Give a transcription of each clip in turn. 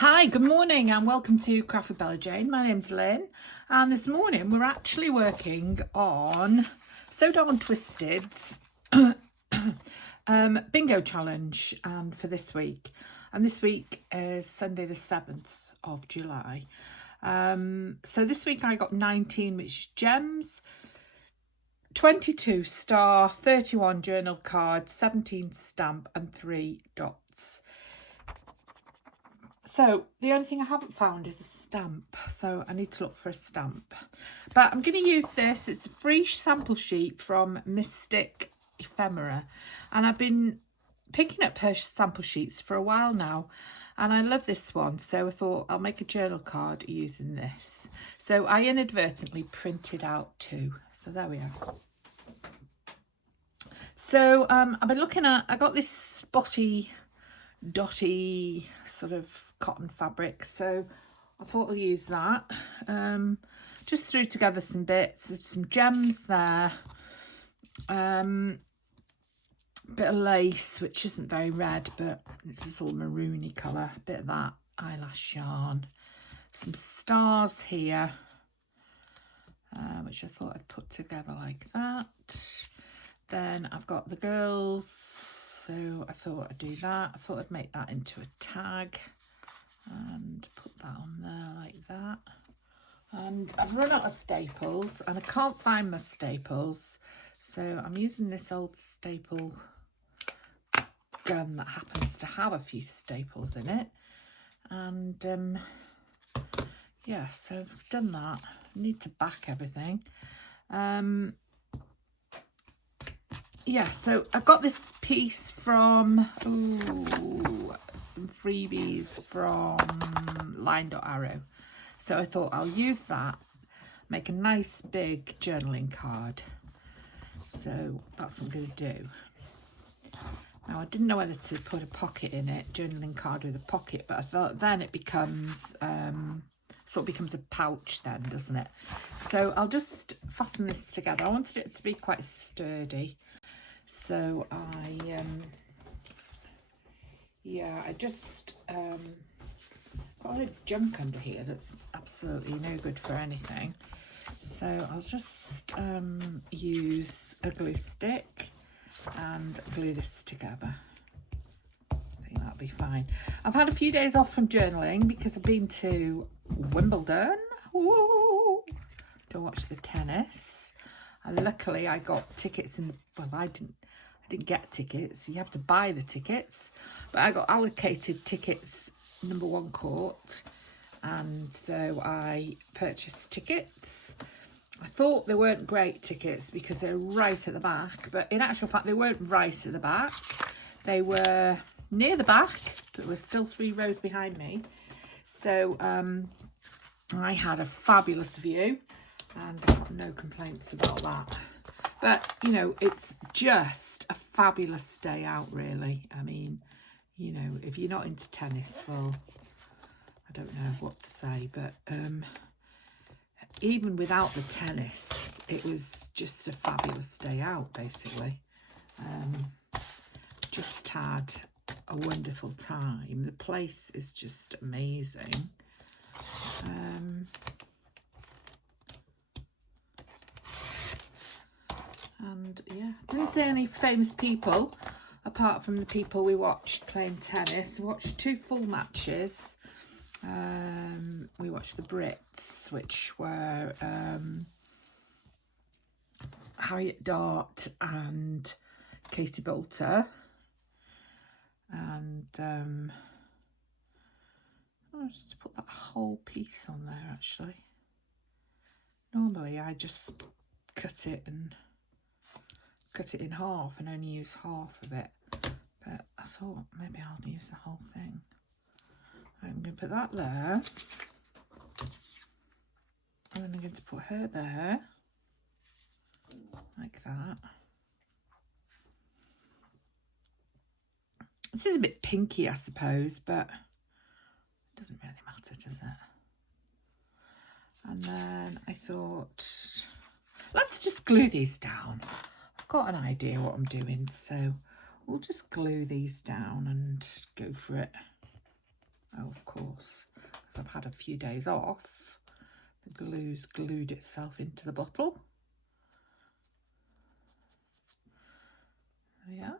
Hi, good morning and welcome to Craft with Bella Jane. My name's Lynn and this morning we're actually working on So Darn Twisted's bingo challenge for this week. And this week is Sunday the 7th of July. So this week I got 19 which is gems, 22 star, 31 journal cards, 17 stamp and 3 dots. So the only thing I haven't found is a stamp, so I need to look for a stamp. But I'm going to use this. It's a free sample sheet from Mystic Ephemera, and I've been picking up her sample sheets for a while now, and I love this one, so I thought I'll make a journal card using this. So I inadvertently printed out two, so there we are. So I've been looking at, I got this spotty dotty sort of cotton fabric, so I thought I'll use that. Just threw together some bits. There's some gems there, bit of lace which isn't very red but it's this all maroony colour, bit of that eyelash yarn, some stars here, which I thought I'd put together like that. Then I've got the girls, so I thought I'd do that. I thought I'd make that into a tag and put that on there like that. And I've run out of staples and I can't find my staples, so I'm using this old staple gun that happens to have a few staples in it. And yeah, so I've done that. I need to back everything. Yeah, so I got this piece from some freebies from Line.Arrow. So I thought I'll use that, make a nice big journaling card. So that's what I'm going to do. Now I didn't know whether to put a pocket in it, journaling card with a pocket, but I thought then it becomes sort of becomes a pouch then, doesn't it? So I'll just fasten this together. I wanted it to be quite sturdy. So I just got a junk under here that's absolutely no good for anything. So I'll just use a glue stick and glue this together. I think that'll be fine. I've had a few days off from journaling because I've been to Wimbledon. Woo! To watch the tennis. And luckily I got tickets in, well, I didn't get tickets, you have to buy the tickets, but I got allocated tickets number 1 court, and so I purchased tickets. I thought they weren't great tickets because they're right at the back, but in actual fact they weren't right at the back, they were near the back but were still 3 rows behind me. So I had a fabulous view and I've got no complaints about that. But, you know, it's just a fabulous day out, really. I mean, you know, if you're not into tennis, well, I don't know what to say. But even without the tennis, it was just a fabulous day out, basically. Just had a wonderful time. The place is just amazing. And yeah, didn't see any famous people apart from the people we watched playing tennis. We watched 2 full matches. We watched the Brits, which were Harriet Dart and Katie Boulter. And I'll just put that whole piece on there actually. Normally I just cut it in half and only use half of it, but I thought maybe I'll use the whole thing. I'm going to put that there, and then I'm going to put her there like that. This is a bit pinky, I suppose, but it doesn't really matter, does it? And then I thought, let's just glue these down. Got an idea what I'm doing, so we'll just glue these down and go for it. Oh, of course, because I've had a few days off, the glue's glued itself into the bottle. There we are.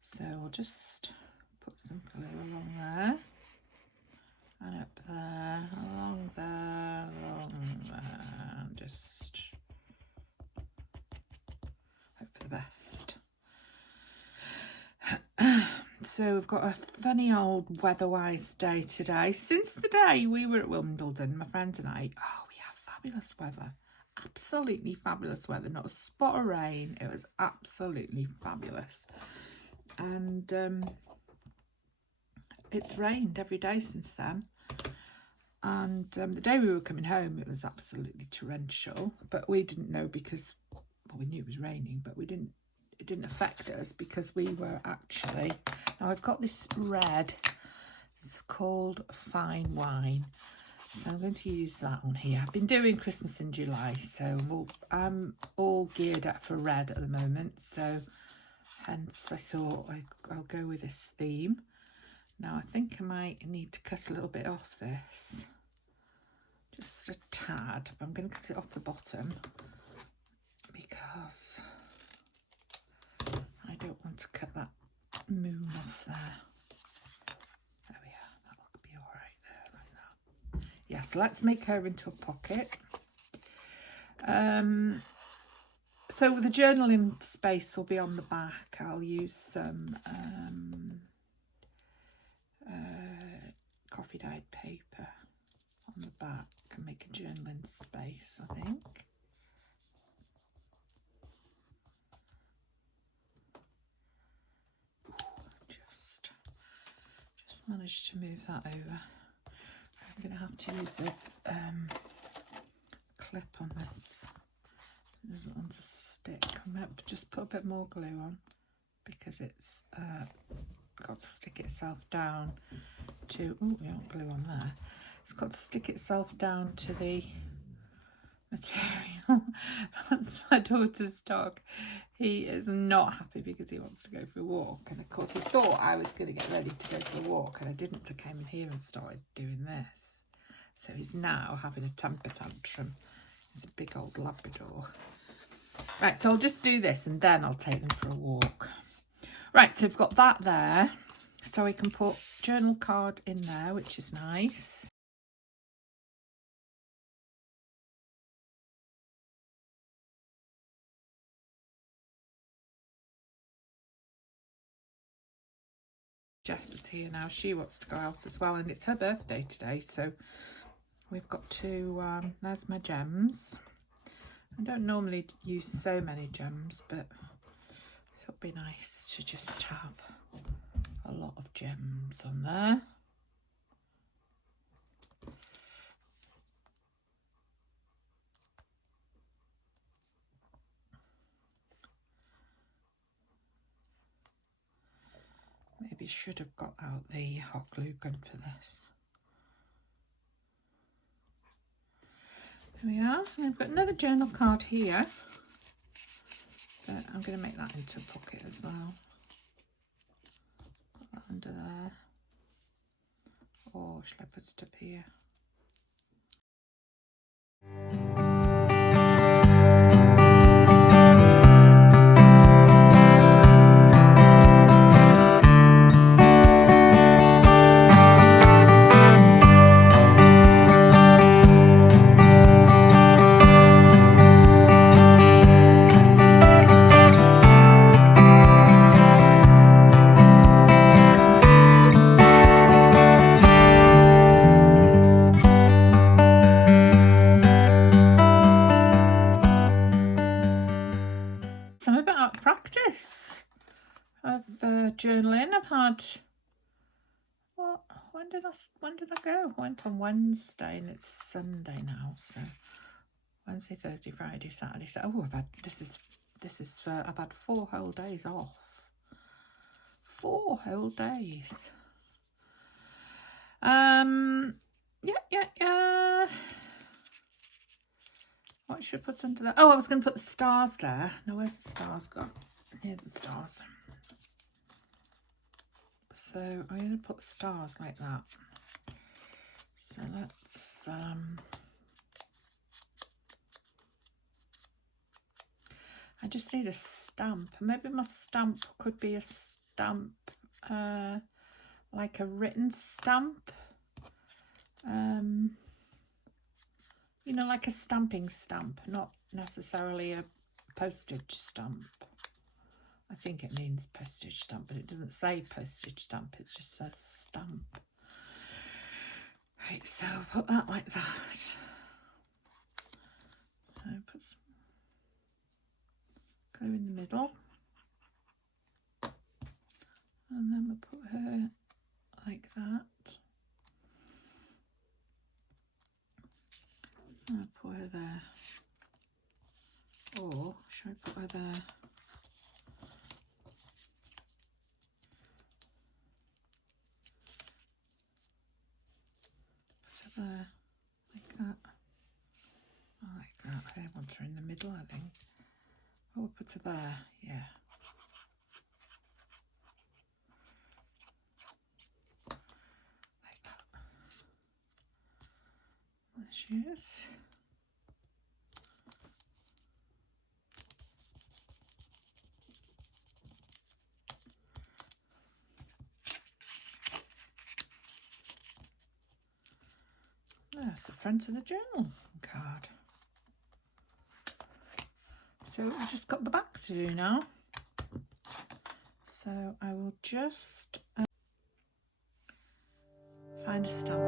So we'll just put some glue along there and up there, along there, and just hope for the best. So we've got a funny old weather-wise day today. Since the day we were at Wimbledon, my friends and I, oh, we have fabulous weather. Absolutely fabulous weather. Not a spot of rain. It was absolutely fabulous. And it's rained every day since then. And the day we were coming home, it was absolutely torrential. But we didn't know because, well, we knew it was raining, but it didn't affect us because we were actually, now I've got this red, it's called Fine Wine, so I'm going to use that on here. I've been doing Christmas in July, so I'm all geared up for red at the moment, so hence I thought I'll go with this theme. Now I think I might need to cut a little bit off this, just a tad, but I'm going to cut it off the bottom because I don't want to cut that moon off there. There we are, that'll be all right there, like that. Yeah, so let's make her into a pocket. So the journaling space will be on the back. I'll use some coffee dyed paper on the back and make a journaling space, I think. Just managed to move that over. I'm going to have to use a clip on this. It doesn't want to stick. I'm going to have to just put a bit more glue on because it's got to stick itself down to, oh, we don't glue on there. It's got to stick itself down to the material. That's my daughter's dog. He is not happy because he wants to go for a walk, and of course he thought I was going to get ready to go for a walk, and I didn't. I came in here and started doing this, so he's now having a temper tantrum. He's a big old Labrador. Right, so I'll just do this and then I'll take them for a walk. Right, so we've got that there, so we can put journal card in there, which is nice. Jess is here now. She wants to go out as well, and it's her birthday today, so we've got to, there's my gems. I don't normally use so many gems, but it would be nice to just have a lot of gems on there. Maybe should have got out the hot glue gun for this. There we are. And I've got another journal card here, but I'm going to make that into a pocket as well. Put that under there. Or shall I put it up here? Journaling. I've had, what, when did I go? I went on Wednesday and it's Sunday now, so Wednesday, Thursday, Friday, Saturday. So oh, I've had I've had 4 whole days off. 4 whole days. Yeah. What should I put under that? Oh, I was going to put the stars there. Now where's the stars gone? Here's the stars. So I'm going to put stars like that. So let's I just need a stamp. Maybe my stamp could be a stamp like a written stamp, you know, like a stamping stamp, not necessarily a postage stamp. I think it means postage stamp, but it doesn't say postage stamp, it just says stamp. Right, so I'll put that like that. So put some glue in the middle, and then we'll put her like that. I'll put her there. Or should I put her there? Put her there, like that. I like that. I want her in the middle, I think. Oh, we'll put her there, yeah. Like that. There she is. That's the front of the journal card. So we've just got the back to do now. So I will just find a stamp.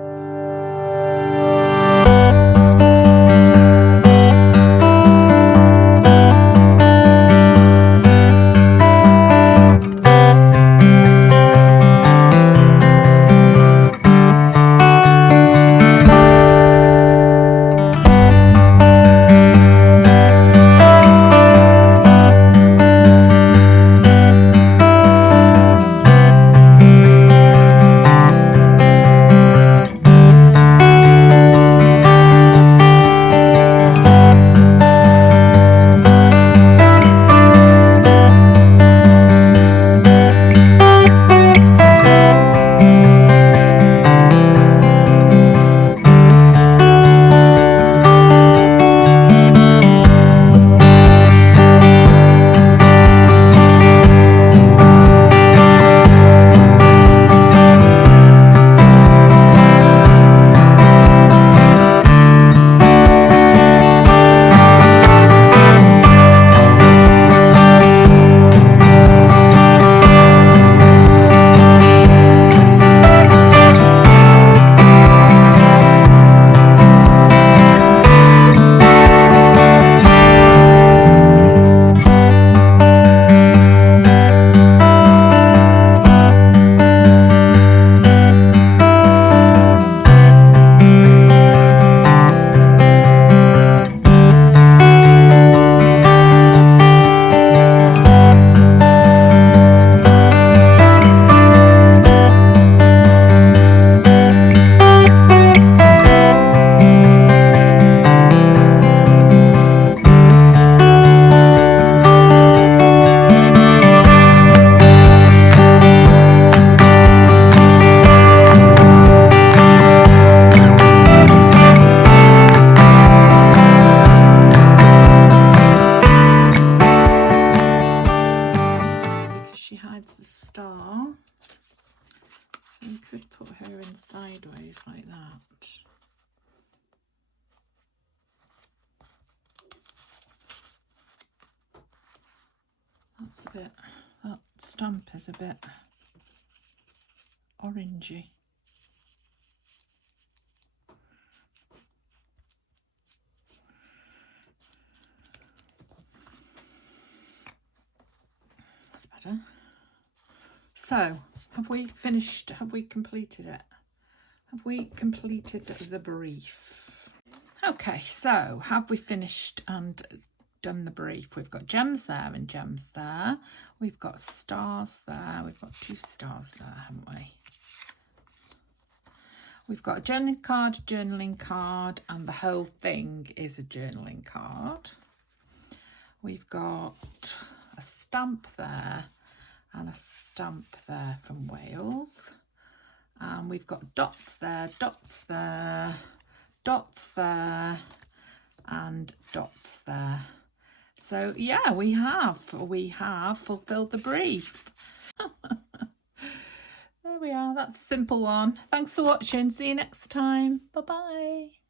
She hides the star, so you could put her in sideways like that. That's a bit, that stamp is a bit orangey. That's better. So, have we finished? Have we completed it? Have we completed the brief? Okay, so have we finished and done the brief? We've got gems there and gems there. We've got stars there. We've got 2 stars there, haven't we? We've got a journaling card, and the whole thing is a journaling card. We've got a stamp there, and a stamp there from Wales. And we've got dots there, dots there, dots there, and dots there. So yeah, we have fulfilled the brief. There we are, that's a simple one. Thanks for watching, see you next time, bye bye.